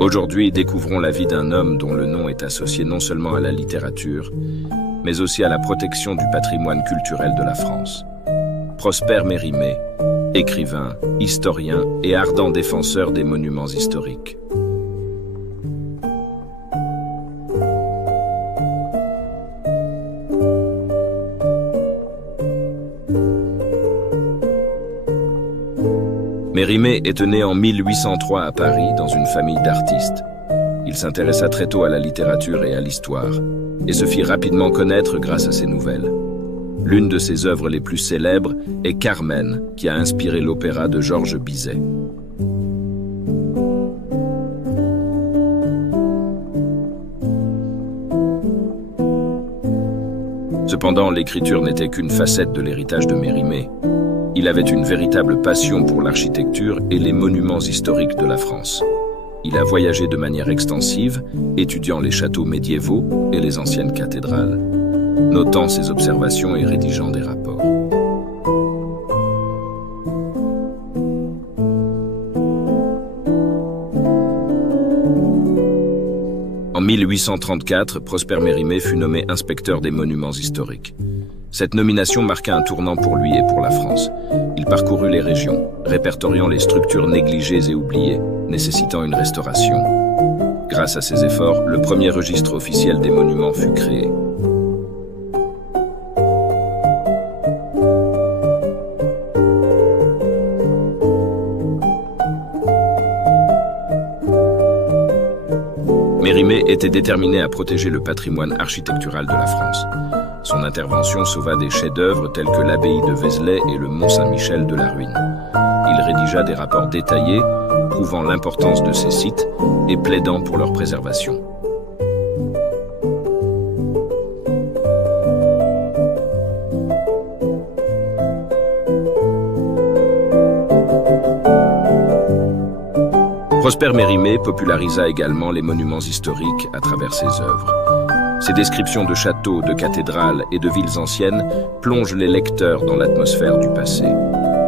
Aujourd'hui, découvrons la vie d'un homme dont le nom est associé non seulement à la littérature, mais aussi à la protection du patrimoine culturel de la France. Prosper Mérimée, écrivain, historien et ardent défenseur des monuments historiques. Mérimée est né en 1803 à Paris dans une famille d'artistes. Il s'intéressa très tôt à la littérature et à l'histoire, et se fit rapidement connaître grâce à ses nouvelles. L'une de ses œuvres les plus célèbres est Carmen, qui a inspiré l'opéra de Georges Bizet. Cependant, l'écriture n'était qu'une facette de l'héritage de Mérimée. Il avait une véritable passion pour l'architecture et les monuments historiques de la France. Il a voyagé de manière extensive, étudiant les châteaux médiévaux et les anciennes cathédrales, notant ses observations et rédigeant des rapports. En 1834, Prosper Mérimée fut nommé inspecteur des monuments historiques. Cette nomination marqua un tournant pour lui et pour la France. Il parcourut les régions, répertoriant les structures négligées et oubliées, nécessitant une restauration. Grâce à ses efforts, le premier registre officiel des monuments fut créé. Mérimée était déterminé à protéger le patrimoine architectural de la France. Son intervention sauva des chefs-d'œuvre tels que l'abbaye de Vézelay et le Mont Saint-Michel de la ruine. Il rédigea des rapports détaillés, prouvant l'importance de ces sites et plaidant pour leur préservation. Prosper Mérimée popularisa également les monuments historiques à travers ses œuvres. Ses descriptions de châteaux, de cathédrales et de villes anciennes plongent les lecteurs dans l'atmosphère du passé.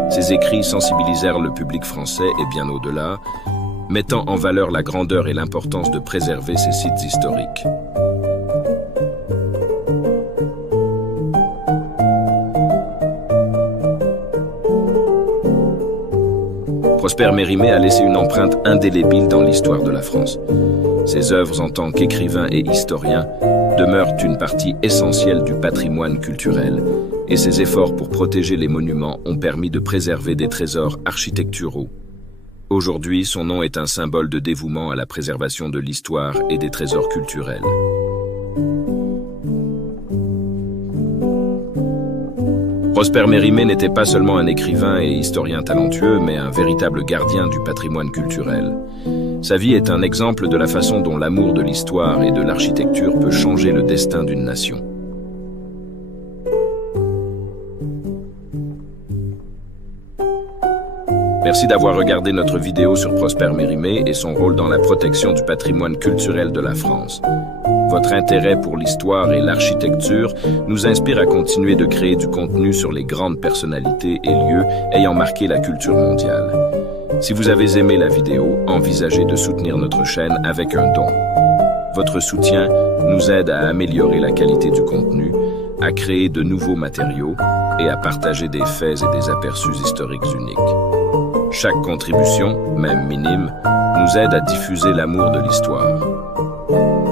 Ses écrits sensibilisèrent le public français et bien au-delà, mettant en valeur la grandeur et l'importance de préserver ces sites historiques. Prosper Mérimée a laissé une empreinte indélébile dans l'histoire de la France. Ses œuvres en tant qu'écrivain et historien demeurent une partie essentielle du patrimoine culturel, et ses efforts pour protéger les monuments ont permis de préserver des trésors architecturaux. Aujourd'hui, son nom est un symbole de dévouement à la préservation de l'histoire et des trésors culturels. Prosper Mérimée n'était pas seulement un écrivain et historien talentueux, mais un véritable gardien du patrimoine culturel. Sa vie est un exemple de la façon dont l'amour de l'histoire et de l'architecture peut changer le destin d'une nation. Merci d'avoir regardé notre vidéo sur Prosper Mérimée et son rôle dans la protection du patrimoine culturel de la France. Votre intérêt pour l'histoire et l'architecture nous inspire à continuer de créer du contenu sur les grandes personnalités et lieux ayant marqué la culture mondiale. Si vous avez aimé la vidéo, envisagez de soutenir notre chaîne avec un don. Votre soutien nous aide à améliorer la qualité du contenu, à créer de nouveaux matériaux et à partager des faits et des aperçus historiques uniques. Chaque contribution, même minime, nous aide à diffuser l'amour de l'histoire.